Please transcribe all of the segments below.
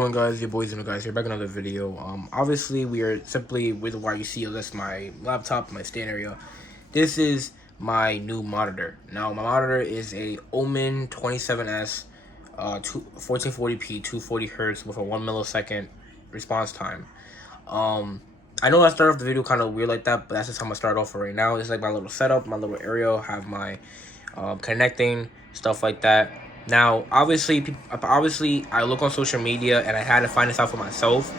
Going guys, your boys and the guys here, back another video. Obviously we are simply with why you see this my laptop, my stand area. This is my new monitor. Now my monitor is a Omen 27S 1440p 240 hertz with a 1 millisecond response time. I know I started off the video kind of weird like that, but that's just how I'm gonna start off for right now. This is like my little setup, my little area, have my connecting stuff like that. Now, obviously, I look on social media and I had to find this out for myself.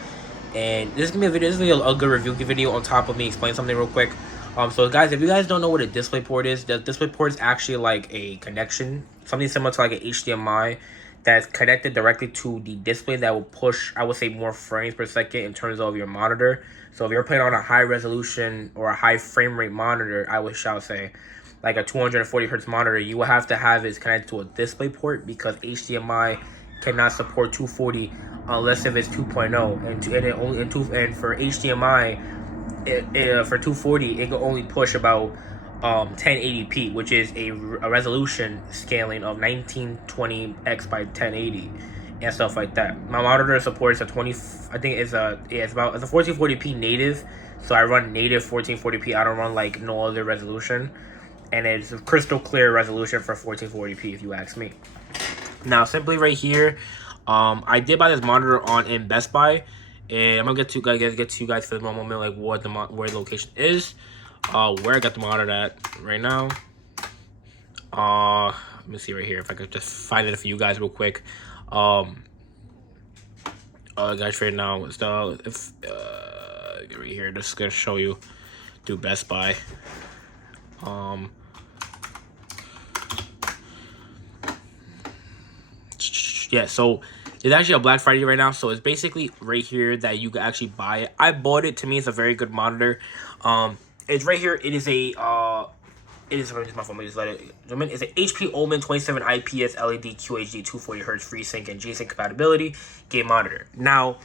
And this is gonna be a video. This is gonna be a good review video on top of me explain something real quick. So guys, if you guys don't know what a display port is, the display port is actually like a connection, something similar to like an HDMI that's connected directly to the display that will push, I would say, more frames per second in terms of your monitor. So if you're playing on a high resolution or a high frame rate monitor, I shall say, like a 240 hertz monitor, you will have to have it connected to a display port because HDMI cannot support 240 unless if it's 2.0, and for HDMI, for 240 it can only push about 1080p, which is a resolution scaling of 1920x by 1080 and stuff like that. My monitor supports a 20, I think it's a 1440p native, so I run native 1440p. I don't run like no other resolution, and it's a crystal clear resolution for 1440p if you ask me. Now, simply right here, I did buy this monitor in Best Buy, and I'm gonna get to you guys for the moment like what where the location is, where I got the monitor at right now. Let me see right here if I could just find it for you guys real quick. Guys, right now it's right here. Just gonna show you through Best Buy. Yeah, so it's actually a Black Friday right now, so it's basically right here that you can actually buy it. I bought it. To me, it's a very good monitor. It's right here. It is a it's my phone. Just let it. It's an HP Omen 27 IPS LED QHD 240 hertz FreeSync and G-Sync compatibility game monitor. Now,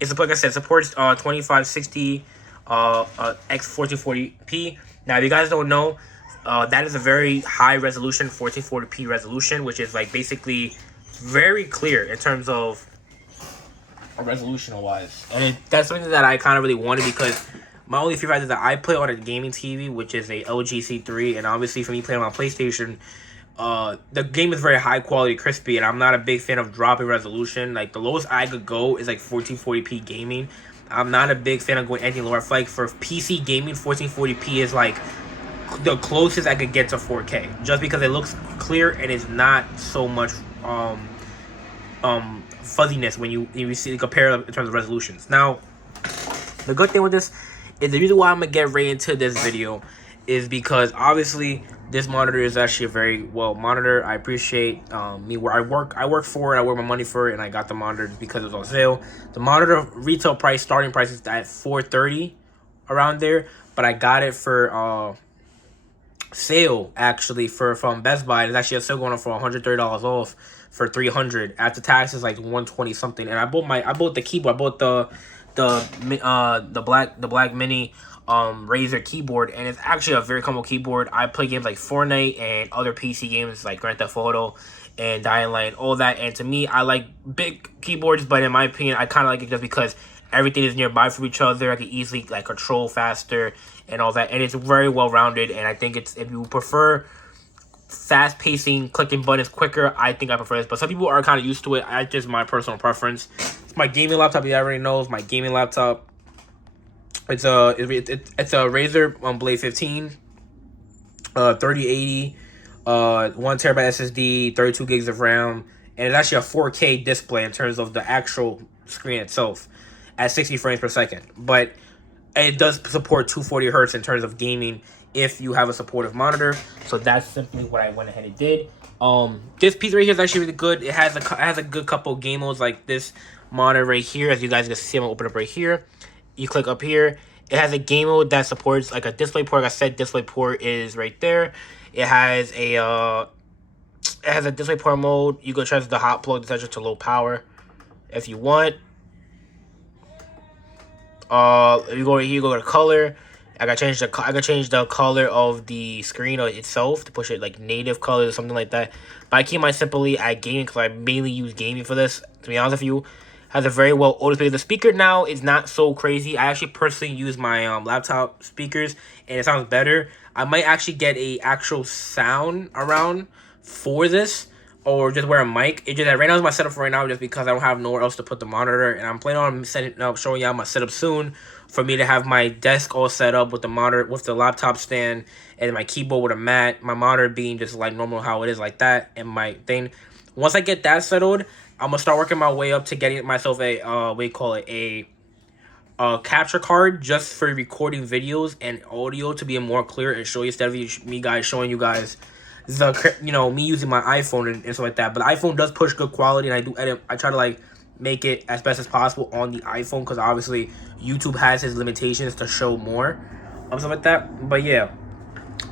it's like I said, supports 2560 x 1440p. Now, if you guys don't know, that is a very high resolution 1440p resolution, which is like basically very clear in terms of resolution wise, and that's something that I kind of really wanted because my only fear is that I play on a gaming TV, which is a LG C3, and obviously for me playing on PlayStation, the game is very high quality, crispy, and I'm not a big fan of dropping resolution. Like the lowest I could go is like 1440p gaming. I'm not a big fan of going anything lower. Like for PC gaming, 1440p is like the closest I could get to 4K, just because it looks clear and it's not so much fuzziness when you see compare in terms of resolutions. Now, the good thing with this is the reason why I'm gonna get right into this video is because obviously this monitor is actually a very well monitor. I appreciate me where I work for it. I work my money for it, and I got the monitor because it was on sale. The monitor retail price, starting price is at $430 around there, but I got it for sale actually from Best Buy. There's actually a sale going on for $130 off for $300. After taxes like $120 something. And I bought the keyboard. I bought the black mini Razer keyboard, and it's actually a very comfortable keyboard. I play games like Fortnite and other PC games like Grand Theft Auto and Dying Light, all that. And to me, I like big keyboards, but in my opinion, I kind of like it just because everything is nearby from each other. I can easily like control faster and all that, and it's very well rounded. And I think it's, if you prefer fast pacing, clicking buttons quicker, I think I prefer this. But some people are kind of used to it. I just my personal preference. It's my gaming laptop. You already know it's my gaming laptop. It's a Razer Blade 15, 3080, 1 terabyte SSD, 32 gigs of RAM, and it's actually a 4K display in terms of the actual screen itself at 60 frames per second. But it does support 240 hertz in terms of gaming if you have a supportive monitor. So that's simply what I went ahead and did. This piece right here is actually really good. It has a good couple of game modes, like this monitor right here. As you guys can see, I'm gonna open up right here. You click up here. It has a game mode that supports like a display port. Like I said, display port is right there. It has a display port mode. You can change the hot plug detector to low power if you want. If you go here, you go to color. I got change the color of the screen itself to push it like native color or something like that. But I keep mine simply at gaming because I mainly use gaming for this. To be honest with you, has a very well audio speaker. The speaker now is not so crazy. I actually personally use my laptop speakers, and it sounds better. I might actually get a actual sound around for this, or just wear a mic. It just right now is my setup for right now, just because I don't have nowhere else to put the monitor, and I'm planning on setting up, showing y'all my setup soon, for me to have my desk all set up with the monitor, with the laptop stand, and my keyboard with a mat, my monitor being just like normal how it is like that, and my thing. Once I get that settled, I'm gonna start working my way up to getting myself a what do you call it, a capture card, just for recording videos and audio to be more clear and show you, instead of me guys showing you guys the, you know, me using my iPhone and stuff like that. But the iPhone does push good quality, and I do edit. I try to like make it as best as possible on the iPhone, because obviously YouTube has its limitations to show more stuff like that. But yeah,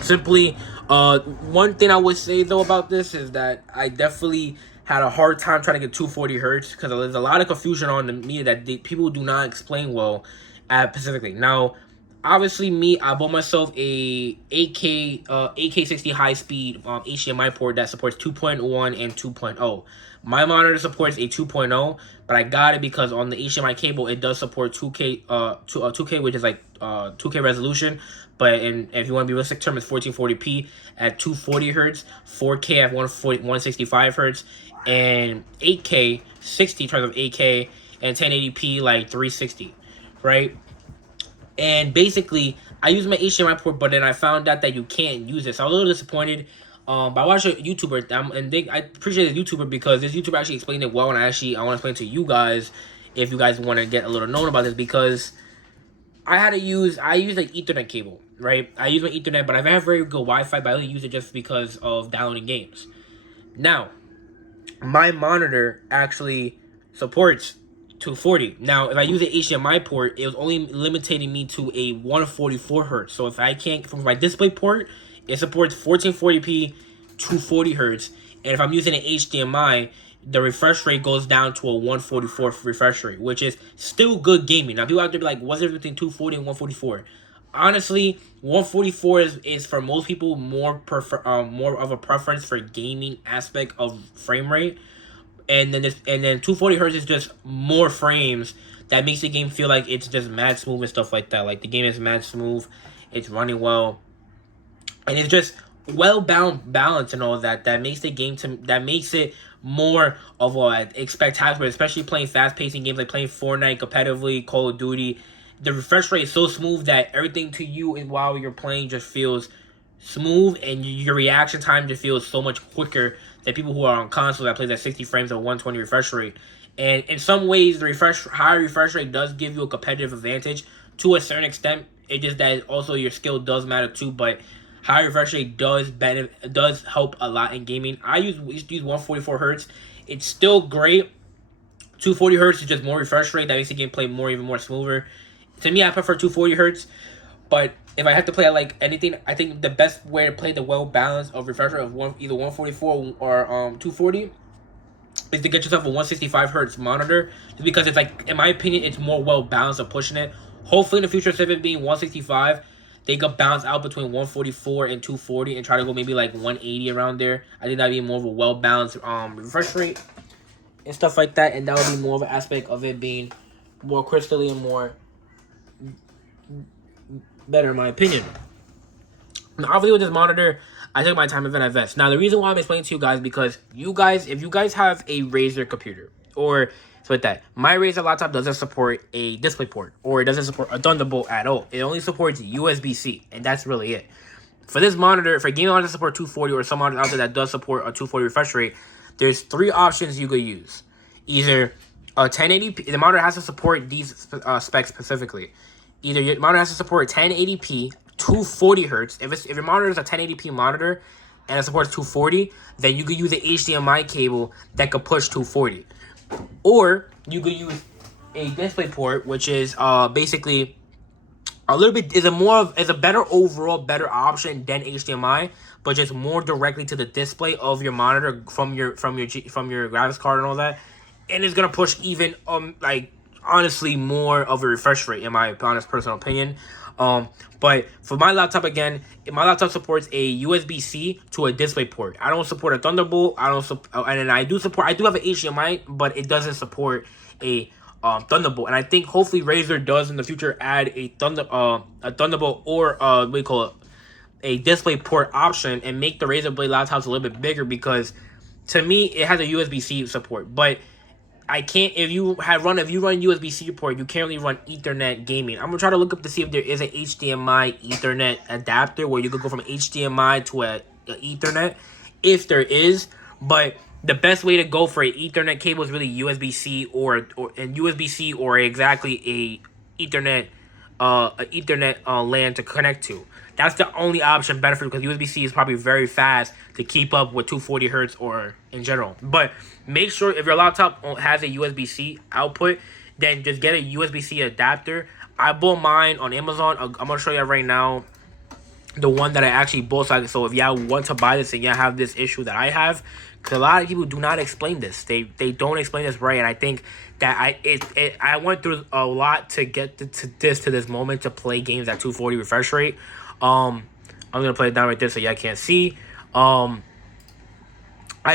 simply one thing I would say though about this is that I definitely had a hard time trying to get 240 hertz, because there's a lot of confusion on the media that people do not explain well specifically. Now, obviously, I bought myself a 8K 60 high speed HDMI port that supports 2.1 and 2.0. My monitor supports a 2.0, but I got it because on the HDMI cable it does support 2K, which is like 2K resolution. But if you want to be realistic term, it's 1440p at 240 hertz, 4K at 165 hertz, and 8K 60 terms of 8K, and 1080p like 360, right? And basically, I use my HDMI port, but then I found out that you can't use it. So I was a little disappointed. But I watched a YouTuber, I appreciate the YouTuber, because this YouTuber actually explained it well, and I want to explain to you guys, if you guys want to get a little known about this, because I use like Ethernet cable, right? I use my Ethernet, but I have very good Wi-Fi, but I only use it just because of downloading games. Now, my monitor actually supports 240. Now, if I use an HDMI port, it was only limiting me to a 144 hertz. So if I can't, from my display port, it supports 1440p, 240 hertz. And if I'm using an HDMI, the refresh rate goes down to a 144 refresh rate, which is still good gaming. Now, people out there be like, what's the difference between 240 and 144? Honestly, 144 is for most people more of a preference for gaming aspect of frame rate. And then 240 hertz is just more frames that makes the game feel like it's just mad smooth and stuff like that. Like, the game is mad smooth, it's running well, and it's just balanced and all that. That makes the game that makes it more of a spectacular, especially playing fast-paced games like playing Fortnite competitively, Call of Duty. The refresh rate is so smooth that everything to you while you're playing just feels smooth, and your reaction time just feels so much quicker than people who are on console that plays at 60 frames or 120 refresh rate. And in some ways, the higher refresh rate does give you a competitive advantage to a certain extent. It just that also your skill does matter too, but higher refresh rate does help a lot in gaming. I used to use 144 hertz. It's still great. 240 hertz is just more refresh rate that makes the game play even more smoother. To me, I prefer 240 hertz. But if I have to play like anything, I think the best way to play the well balance of refresh rate of either 144 or 240 is to get yourself a 165 hertz monitor, just because it's like, in my opinion, it's more well balanced of pushing it. Hopefully in the future, instead of it being 165, they could balance out between 144 and 240 and try to go maybe like 180 around there. I think that'd be more of a well balanced refresh rate and stuff like that, and that would be more of an aspect of it being more crystally and more better, in my opinion. Now, obviously with this monitor, I took my time and invest. Now, the reason why I'm explaining to you guys, because if you guys have a Razer computer or so like that, my Razer laptop doesn't support a display port, or it doesn't support a Thunderbolt at all. It only supports USB-C, and that's really it. For this monitor, for gaming monitor to support 240, or some monitor out there that does support a 240 refresh rate, there's three options you could use. Either a 1080p, the monitor has to support these specs specifically. Either your monitor has to support 1080p, 240 hertz. If your monitor is a 1080p monitor and it supports 240, then you could use the HDMI cable that could push 240. Or you could use a display port, which is basically a little bit is a better option than HDMI, but just more directly to the display of your monitor from your graphics card and all that, and it's gonna push even like honestly more of a refresh rate, in my honest personal opinion. But for my laptop, again, my laptop supports a USB-C to a display port. I don't support a Thunderbolt. I do have an HDMI, but it doesn't support a Thunderbolt, and I think hopefully Razer does in the future add a Thunderbolt or what do you call it, a display port option, and make the Razer Blade laptops a little bit bigger, because to me it has a USB-C support, but I can't, if you run USB-C port, you can't really run Ethernet gaming. I'm gonna try to look up to see if there is an HDMI Ethernet adapter where you could go from HDMI to a Ethernet, if there is. But the best way to go for an Ethernet cable is really USB-C or USB-C or exactly a Ethernet LAN to connect to. That's the only option better for, because USB-C is probably very fast to keep up with 240 hertz or in general. But make sure if your laptop has a USB-C output, then just get a USB-C adapter. I bought mine on Amazon. I'm gonna show you right now the one that I actually bought. So if y'all want to buy this and y'all have this issue that I have, because a lot of people do not explain this. They don't explain this right, and I think that I went through a lot to get to this moment to play games at 240 refresh rate. I'm gonna play it down right there so y'all can't see. I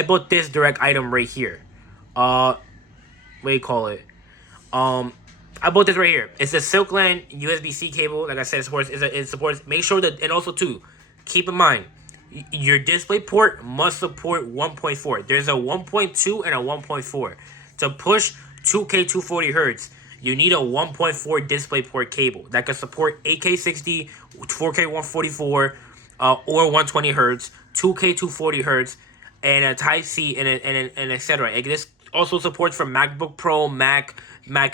bought this direct item right here. What do you call it? I bought this right here. It's a Silkland USB-C cable. Like I said, it supports. Make sure that, and also too, keep in mind, your display port must support 1.4. There's a 1.2 and a 1.4. To push 2K 240 hertz, you need a 1.4 display port cable that can support 8K 60, 4K 144, or 120 hertz, 2K 240 hertz, and a Type C, and etc. This also supports for MacBook Pro, Mac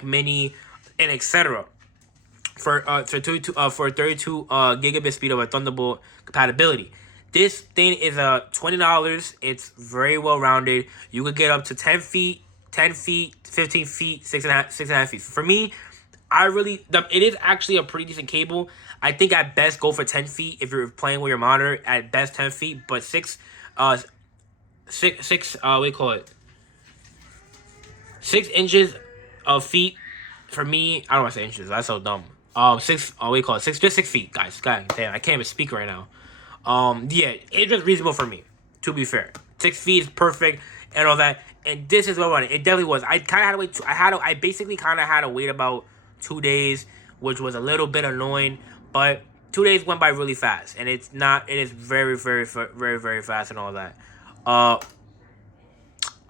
Mini, and etc. For 32 gigabit speed of a Thunderbolt compatibility. This thing is $20. It's very well rounded. You could get up to 10 feet, 15 feet, 6.5 feet. For me, it is actually a pretty decent cable. I think at best go for 10 feet if you're playing with your monitor. At best 10 feet, but six what do you call it? 6 inches of feet. For me, I don't want to say inches. That's so dumb. Just 6 feet, guys. God damn, I can't even speak right now. Yeah, it's just reasonable for me, to be fair. 6 feet is perfect and all that. And this is what I wanted. It definitely was. I kind of had to wait. I basically kind of had to wait about 2 days, which was a little bit annoying. But 2 days went by really fast, and it is very, very, very, very fast and all that.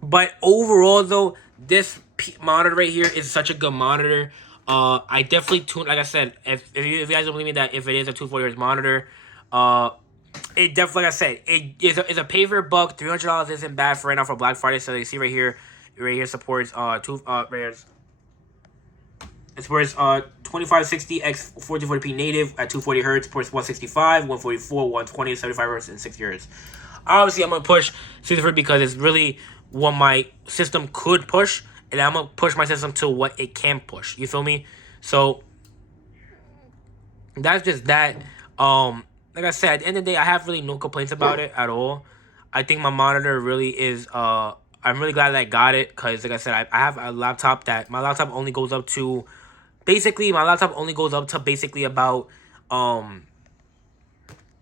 But overall, though, this monitor right here is such a good monitor. I definitely tune. Like I said, if you guys don't believe me that if it is a 240 hertz monitor, it definitely, like I said, it's a pay for a buck. $300 isn't bad for right now for Black Friday. So you see right here supports it supports 2560 x 1440p native at 240 hertz. Supports 165, 144, 120, 75 hertz, and 60 hertz. Obviously, I'm gonna push 60 because it's really what my system could push, and I'm gonna push my system to what it can push. You feel me? So that's just that. Like I said, at the end of the day, I have really no complaints about it at all. I think my monitor really is. I'm really glad that I got it, because like I said, I have a laptop that my laptop only goes up to. Basically, my laptop only goes up to basically about what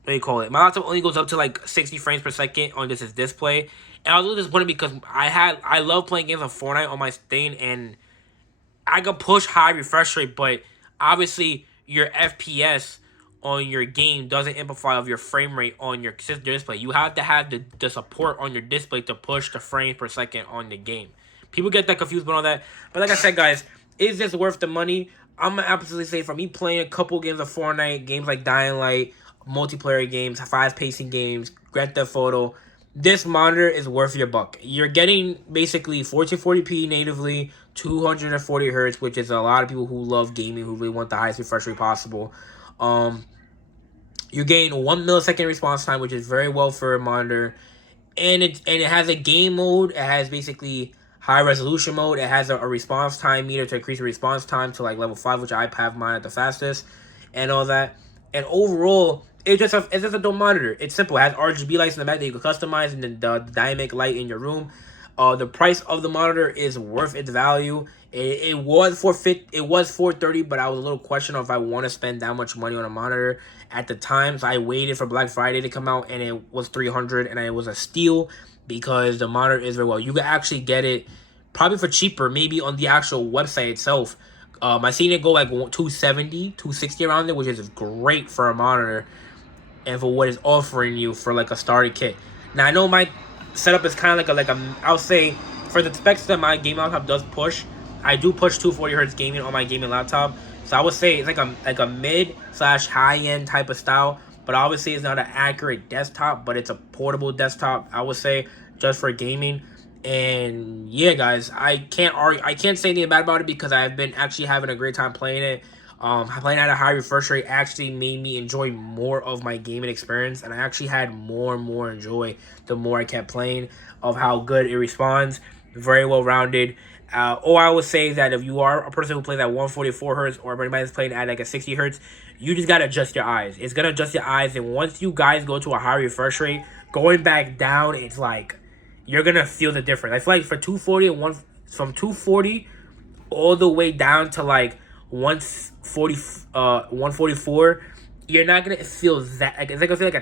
do you call it? My laptop only goes up to like 60 frames per second on this display. And I was a little disappointed because I love playing games on Fortnite on my thing, and I could push high refresh rate, but obviously your FPS on your game doesn't amplify of your frame rate on your display. You have to have the support on your display to push the frames per second on the game. People get that confused about all that. But like I said, guys, is this worth the money? I'm going to absolutely say, for me playing a couple games of Fortnite, games like Dying Light, multiplayer games, fast-pacing games, Grand Theft Auto, this monitor is worth your buck. You're getting basically 1440p natively, 240 hertz, which is a lot of people who love gaming, who really want the highest refresh rate possible. You're getting 1 millisecond response time, which is very well for a monitor. And it has a game mode. It has basically high resolution mode. It has a response time meter to increase the response time to like level 5, which I have mine at the fastest, and all that. And overall, it's just a dope monitor. It's simple. It has RGB lights in the back that you can customize, and then the dynamic light in your room. The price of the monitor is worth its value. It was $430, but I was a little questionable if I want to spend that much money on a monitor at the time. So I waited for Black Friday to come out, and it was $300, and it was a steal because the monitor is very well. You can actually get it probably for cheaper, maybe on the actual website itself. I seen it go like 270, 260 around there, which is great for a monitor and for what it's offering you for like a starter kit. Now I know my setup is kind of I'll say for the specs that my gaming laptop does push, I do push 240 hertz gaming on my gaming laptop. So I would say it's like a mid slash high end type of style, but obviously it's not an accurate desktop, but it's a portable desktop. I would say just for gaming. And yeah, guys, I can't say anything bad about it because I've been actually having a great time playing it. Playing at a high refresh rate actually made me enjoy more of my gaming experience, and I actually had more and more enjoy the more I kept playing of how good it responds. Very well rounded. Or I would say that if you are a person who plays at 144 hertz or anybody's playing at like a 60 hertz, you just gotta adjust your eyes. It's gonna adjust your eyes, and once you guys go to a high refresh rate, going back down, it's like you're gonna feel the difference. I feel like for 240 and from 240 all the way down to like 144, you're not gonna feel that. Like, it's like gonna feel like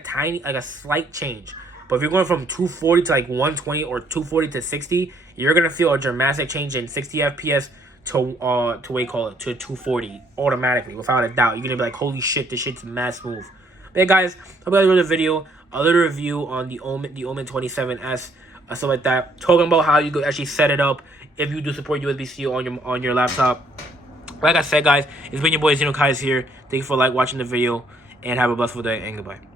a slight change. But if you're going from 240 to like 120 or 240 to 60, you're gonna feel a dramatic change in 60 FPS to what you call it, to 240 automatically, without a doubt. You're gonna be like, holy shit, this shit's mad smooth. But yeah, guys, hope you guys enjoyed the video. A little review on the Omen 27S, stuff like that. Talking about how you could actually set it up if you do support USB-C on your laptop. Like I said, guys, it's been your boy Xenokai's here. Thank you for watching the video, and have a blissful day, and goodbye.